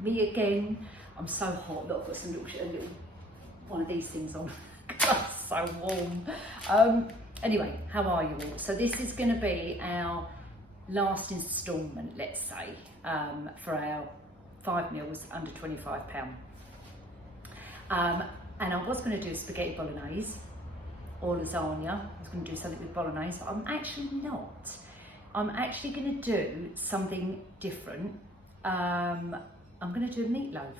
Me again. I'm so hot. Look, I've got some little one of these things on. It's so warm. Anyway, how are you all? So this is going to be our last instalment, let's say, for our 5 meals under £25. And I was going to do spaghetti bolognese or lasagna. I was going to do something with bolognese, but I'm actually not. I'm actually going to do something different. I'm going to do a meatloaf.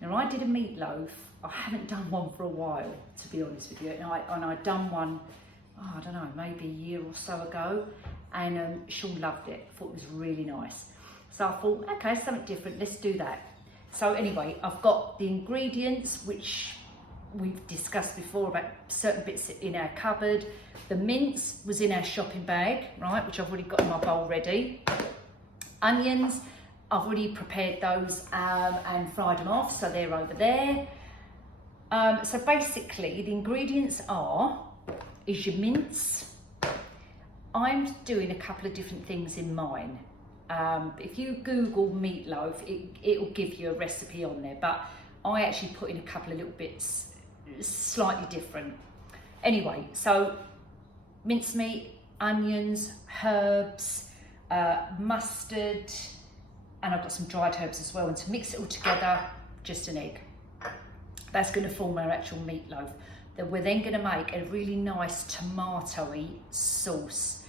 Now, I did a meatloaf. I haven't done one for a while, to be honest with you. And I'd done one, I don't know, maybe a year or so ago. And Sean loved it, thought it was really nice. So I thought, okay, something different, let's do that. So anyway, I've got the ingredients, which we've discussed before about certain bits in our cupboard. The mince was in our shopping bag, right, which I've already got in my bowl ready. Onions, I've already prepared those and fried them off, so they're over there. So basically, the ingredients is your mince. I'm doing a couple of different things in mine. If you Google meatloaf, it'll give you a recipe on there, but I actually put in a couple of little bits slightly different. Anyway, so mincemeat, onions, herbs, mustard, and I've got some dried herbs as well. And to mix it all together, just an egg. That's going to form our actual meatloaf. That we're then going to make a really nice tomatoey sauce,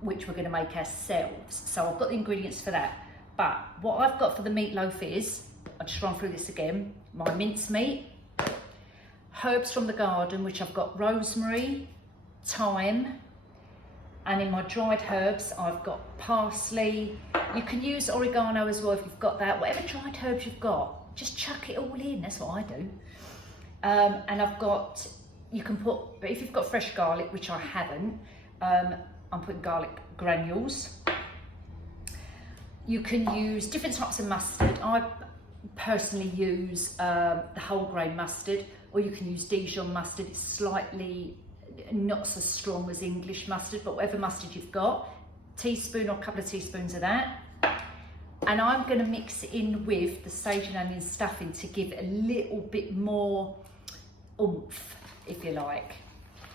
which we're going to make ourselves. So I've got the ingredients for that. But what I've got for the meatloaf is, I'll just run through this again, my mincemeat, herbs from the garden, which I've got rosemary, thyme, and in my dried herbs, I've got parsley. You can use oregano as well if you've got that. Whatever dried herbs you've got, just chuck it all in, that's what I do. And I've got, you can put, but if you've got fresh garlic, which I haven't, I'm putting garlic granules. You can use different types of mustard. I personally use the whole grain mustard, or you can use Dijon mustard. It's slightly not so strong as English mustard, but whatever mustard you've got, teaspoon or a couple of teaspoons of that. And I'm going to mix it in with the sage and onion stuffing to give it a little bit more oomph, if you like.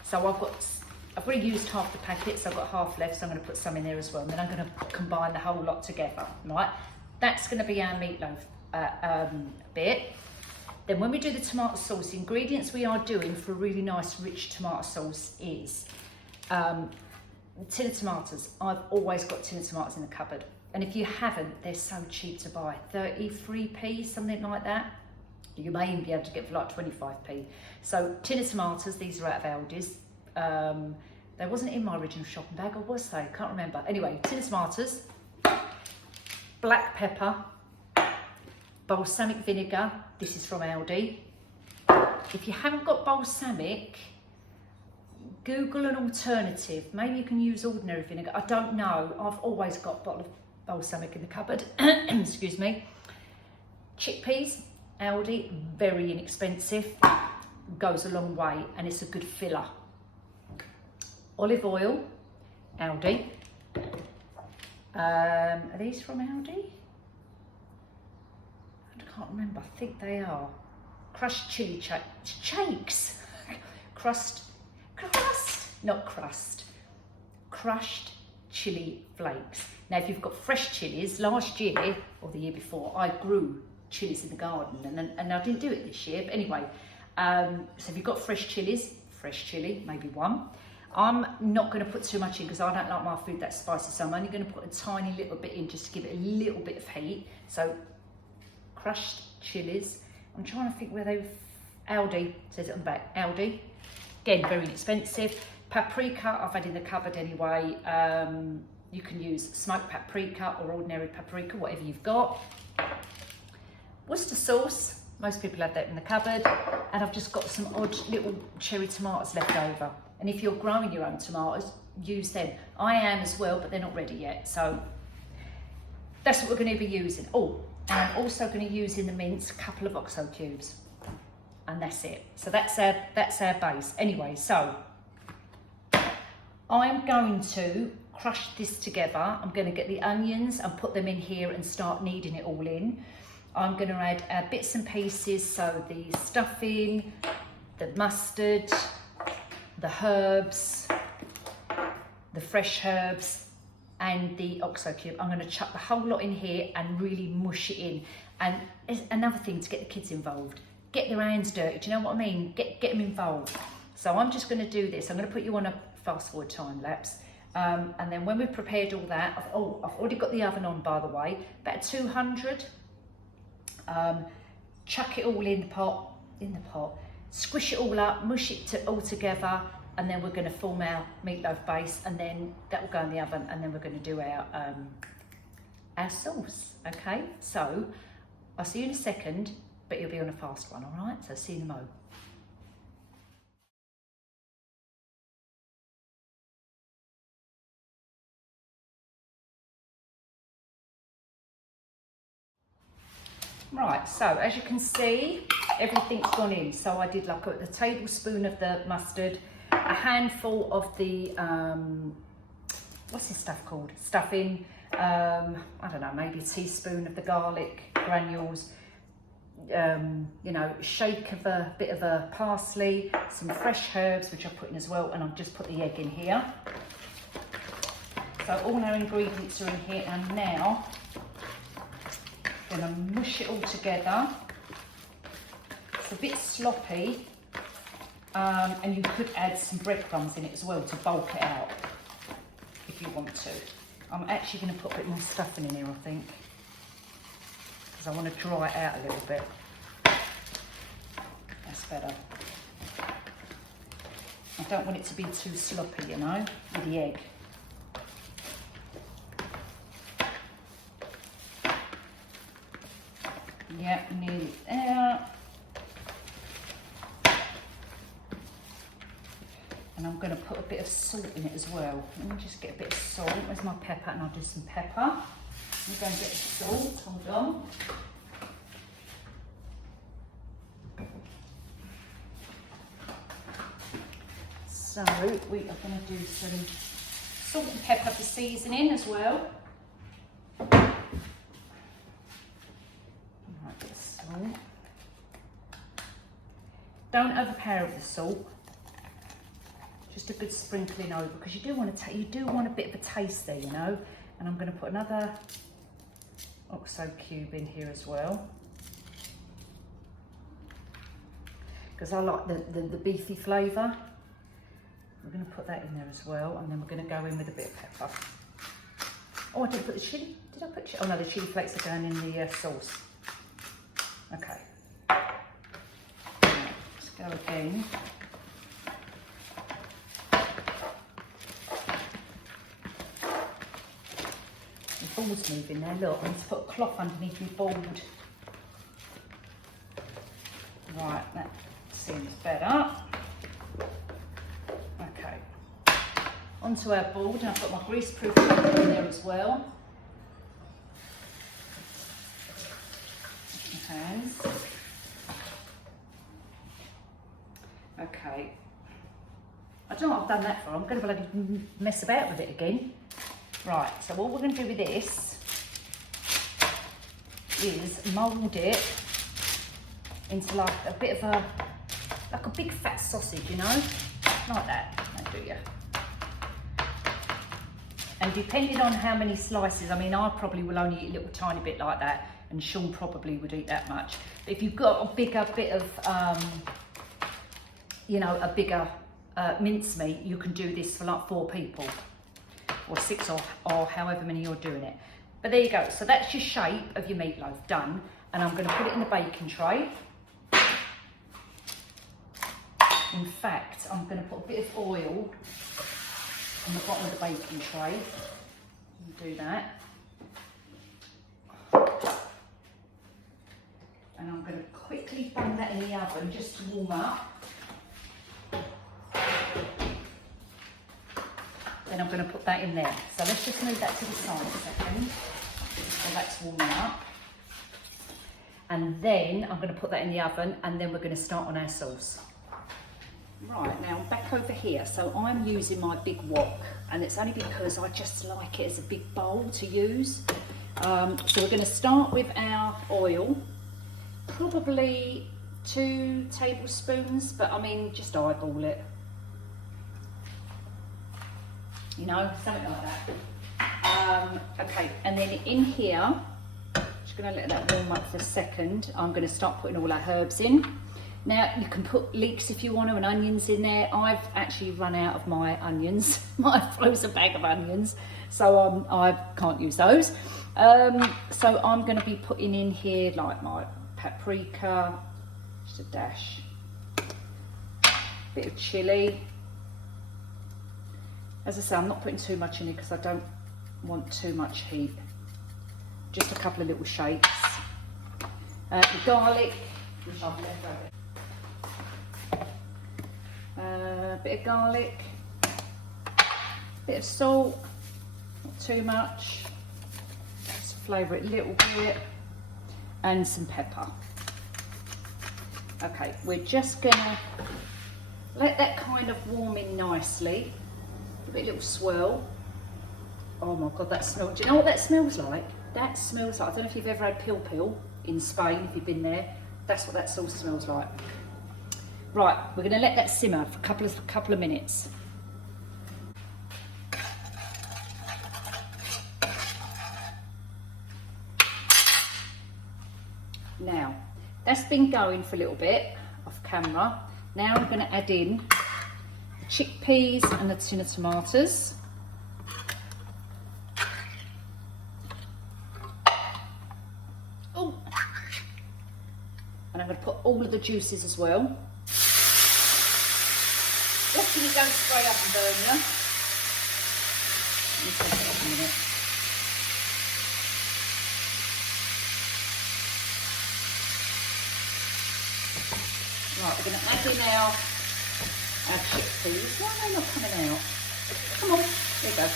So I've already used half the packet, so I've got half left, so I'm going to put some in there as well. And then I'm going to combine the whole lot together, right? That's going to be our meatloaf bit. Then when we do the tomato sauce, the ingredients we are doing for a really nice rich tomato sauce is tin of tomatoes. I've always got tin of tomatoes in the cupboard. And if you haven't, they're so cheap to buy, 33p, something like that. You may even be able to get for like 25p. So tin of tomatoes, these are out of Aldi's. They wasn't in my original shopping bag, or was they? Can't remember. Anyway, tin of tomatoes, black pepper, balsamic vinegar. This is from Aldi. If you haven't got balsamic, Google an alternative. Maybe you can use ordinary vinegar. I don't know. I've always got a bottle of balsamic in the cupboard. Excuse me. Chickpeas, Aldi, very inexpensive. Goes a long way, and it's a good filler. Olive oil, Aldi. Are these from Aldi? I can't remember, I think they are. Crushed chili shakes. Crushed chili flakes. Now, if you've got fresh chilies, last year or the year before, I grew chilies in the garden, and I didn't do it this year, but anyway. So if you've got fresh chilies, fresh chili, maybe one. I'm not going to put too much in because I don't like my food that spicy, so I'm only going to put a tiny little bit in just to give it a little bit of heat. So crushed chilies. I'm trying to think where they, Aldi, says it on the back, Aldi. Again, very inexpensive. Paprika, I've had in the cupboard anyway. You can use smoked paprika or ordinary paprika, whatever you've got. Worcester sauce, most people have that in the cupboard. And I've just got some odd little cherry tomatoes left over. And if you're growing your own tomatoes, use them. I am as well, but they're not ready yet. So that's what we're going to be using. Oh, and I'm also going to use in the mince a couple of oxo cubes. And that's it. So that's our base. Anyway, so I'm going to crush this together. I'm going to get the onions and put them in here and start kneading it all in. I'm going to add bits and pieces, so the stuffing, the mustard, the herbs, the fresh herbs, and the oxo cube. I'm going to chuck the whole lot in here and really mush it in. And another thing to get the kids involved, get their hands dirty, do you know what I mean? Get them involved. So I'm just going to do this. I'm going to put you on a fast forward time lapse. And then when we've prepared all that, I've already got the oven on, by the way, about 200. Chuck it all in the pot, squish it all up, mush it all together, and then we're going to form our meatloaf base, and then that will go in the oven, and then we're going to do our sauce. Okay, so I'll see you in a second, but you'll be on a fast one, all right? So see you in a mo. Right, so as you can see, everything's gone in. So I did like a tablespoon of the mustard, a handful of the, what's this stuff called? Stuffing, I don't know, maybe a teaspoon of the garlic granules, you know, shake of a bit of a parsley, some fresh herbs, which I've put in as well, and I've just put the egg in here. So all our ingredients are in here, and now I'm going to mush it all together. It's a bit sloppy, and you could add some breadcrumbs in it as well to bulk it out if you want to. I'm actually going to put a bit more stuffing in here, I think, because I want to dry it out a little bit. That's better. I don't want it to be too sloppy, you know, with the egg. Yeah, nearly there. And I'm going to put a bit of salt in it as well. Let me just get a bit of salt. Where's my pepper? And I'll do some pepper. I'm going to get the salt. Hold on. So we are going to do some salt and pepper for seasoning as well. Don't overpower with the salt. Just a good sprinkling over, because you do want a bit of a taste there, you know. And I'm going to put another oxo cube in here as well, because I like the beefy flavour. We're going to put that in there as well, and then we're going to go in with a bit of pepper. Oh, I didn't put the chilli. Did I put chilli? Oh no, the chilli flakes are going in the sauce. Okay. Let's go again. The ball's moving there, look. I need to put a cloth underneath my ball. Right, that seems better. Okay. Onto our board, and I've got my greaseproof paper in there as well. Hands. Okay. I don't know what I've done that for. I'm going to bloody mess about with it again. Right, so what we're going to do with this is mould it into like a bit of like a big fat sausage, you know? Like that, do you? And depending on how many slices, I mean, I probably will only eat a little tiny bit like that, and Sean probably would eat that much. But if you've got a bigger bit of, you know, a bigger mincemeat, you can do this for like 4 people, or 6, or however many you're doing it. But there you go. So that's your shape of your meatloaf done, and I'm going to put it in the baking tray. In fact, I'm going to put a bit of oil on the bottom of the baking tray. Do that. And I'm going to quickly bung that in the oven just to warm up. Then I'm going to put that in there. So let's just move that to the side a second. So that's warming up. And then I'm going to put that in the oven, and then we're going to start on our sauce. Right, now I'm back over here, so I'm using my big wok, and it's only because I just like it as a big bowl to use. So we're going to start with our oil, probably 2 tablespoons, but I mean, just eyeball it. You know, something like that. Okay, and then in here, just going to let that warm up for a second. I'm going to start putting all our herbs in. Now, you can put leeks if you want to and onions in there. I've actually run out of my onions, my frozen bag of onions, so I can't use those. So I'm going to be putting in here like my paprika, just a dash, bit of chilli. As I say, I'm not putting too much in it because I don't want too much heat. Just a couple of little shakes. The garlic, which I've left over. Bit of garlic, bit of salt, not too much, just flavour it a little bit, and some pepper. Okay, we're just gonna let that kind of warm in nicely, give it a little swirl. Oh my God, that smells, do you know what that smells like? That smells like, I don't know if you've ever had pil in Spain, if you've been there, that's what that sauce smells like. Right, we're going to let that simmer for a couple of minutes. Now, that's been going for a little bit off camera. Now I'm going to add in the chickpeas and the tin of tomatoes. Oh, and I'm going to put all of the juices as well. Just so you don't spray up and burn you. Right, we're going to add in our chickpeas. Why are they not coming out? Come on, there you go.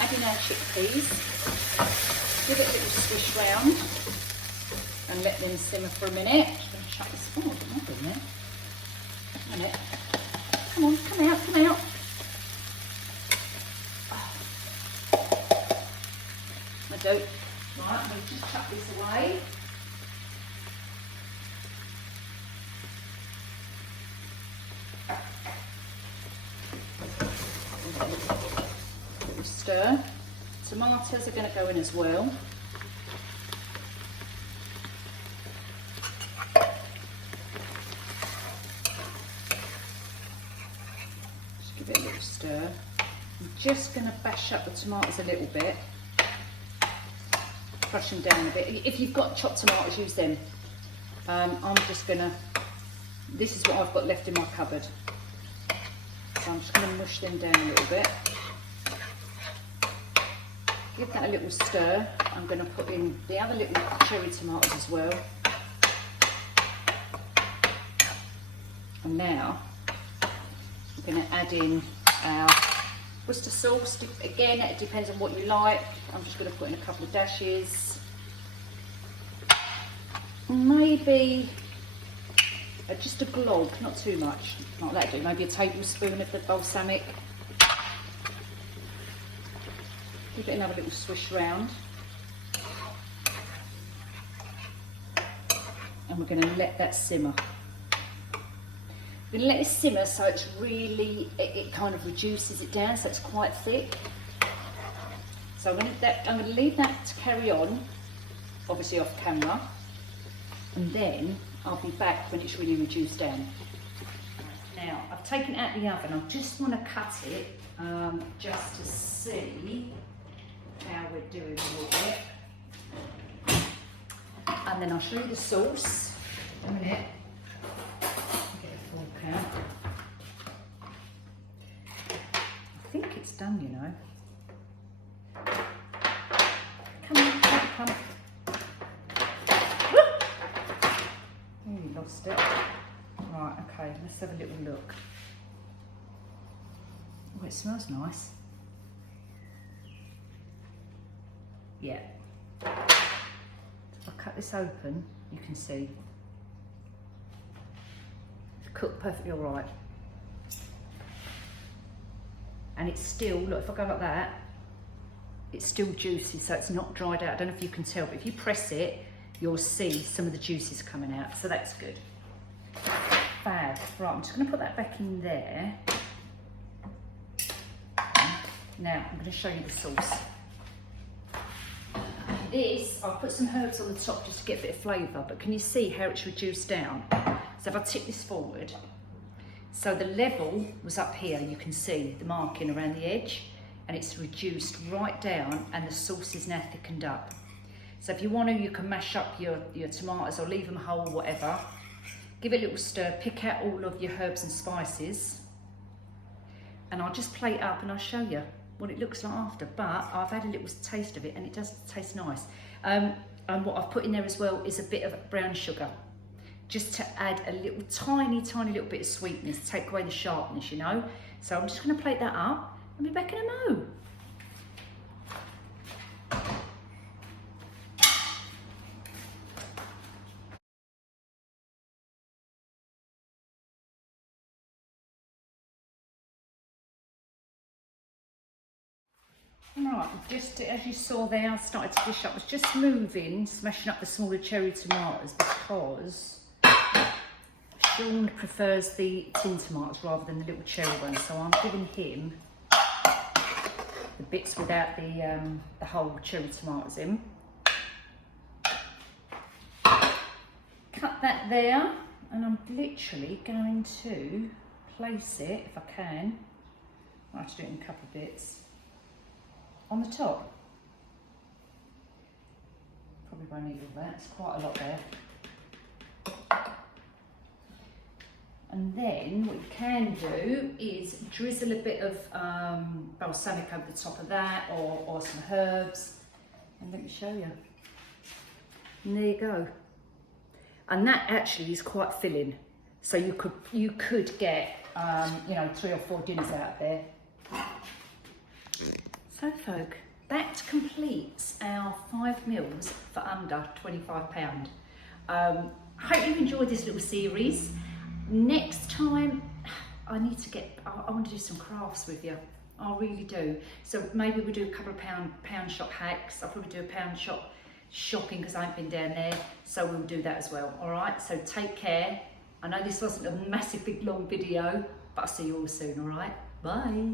Add in our chickpeas. Give it a little swish round and let them simmer for a minute. Just going to shut this. Oh, I'm not doing it. A minute. Come on, come out, come out. Oh. I do. Right, I'm going to just chuck this away. Little stir. Tomatoes are going to go in as well. Give it a little stir. I'm just going to bash up the tomatoes a little bit, crush them down a bit. If you've got chopped tomatoes, use them. I'm just going to, this is what I've got left in my cupboard. So I'm just going to mush them down a little bit. Give that a little stir. I'm going to put in the other little cherry tomatoes as well. And now I'm going to add in our Worcester sauce. Again, it depends on what you like. I'm just going to put in a couple of dashes. Maybe just a glob, not too much. Not that do. Maybe a tablespoon of the balsamic. Give it another little swish round. And we're going to let that simmer. We're going to let it simmer so it's really, it kind of reduces it down so it's quite thick. So I'm going to leave that to carry on, obviously off camera, and then I'll be back when it's really reduced down. Now I've taken it out of the oven. I just want to cut it just to see how we're doing a little bit. And then I'll show you the sauce in a minute. I think it's done, you know. Come on, come. Oh, you lost it. Right, okay, let's have a little look. Oh, it smells nice. Yeah. If I cut this open, you can see it's cooked perfectly all right. And it's still, look, if I go like that, it's still juicy, so it's not dried out. I don't know if you can tell, but if you press it, you'll see some of the juices coming out, so that's good. Fab. Right, I'm just gonna put that back in there. Now, I'm gonna show you the sauce. This, I'll put some herbs on the top just to get a bit of flavour, but can you see how it's reduced down? So if I tip this forward, so the level was up here, you can see the marking around the edge, and it's reduced right down, and the sauce is now thickened up. So if you want to, you can mash up your tomatoes or leave them whole, whatever. Give it a little stir, pick out all of your herbs and spices, and I'll just plate up and I'll show you what it looks like after. But I've had a little taste of it and it does taste nice. And what I've put in there as well is a bit of brown sugar, just to add a little tiny little bit of sweetness, take away the sharpness, you know. So I'm just going to plate that up and be back in a mo. Right, just as you saw there, I started to dish up. I was just smashing up the smaller cherry tomatoes because Sean prefers the tin tomatoes rather than the little cherry ones. So I'm giving him the bits without the whole cherry tomatoes in. Cut that there, and I'm literally going to place it, if I can. I have to do it in a couple of bits. On the top. Probably won't need all that, it's quite a lot there. And then what you can do is drizzle a bit of balsamic over the top of that, or some herbs. And let me show you. And there you go. And that actually is quite filling. So you could get you know, 3 or 4 dinners out there. So folk, that completes our 5 meals for under £25. I hope you've enjoyed this little series. Next time, I want to do some crafts with you. I really do. So maybe we'll do a couple of pound shop hacks. I'll probably do a pound shop shopping because I haven't been down there. So we'll do that as well. All right, so take care. I know this wasn't a massive, big, long video, but I'll see you all soon, all right? Bye.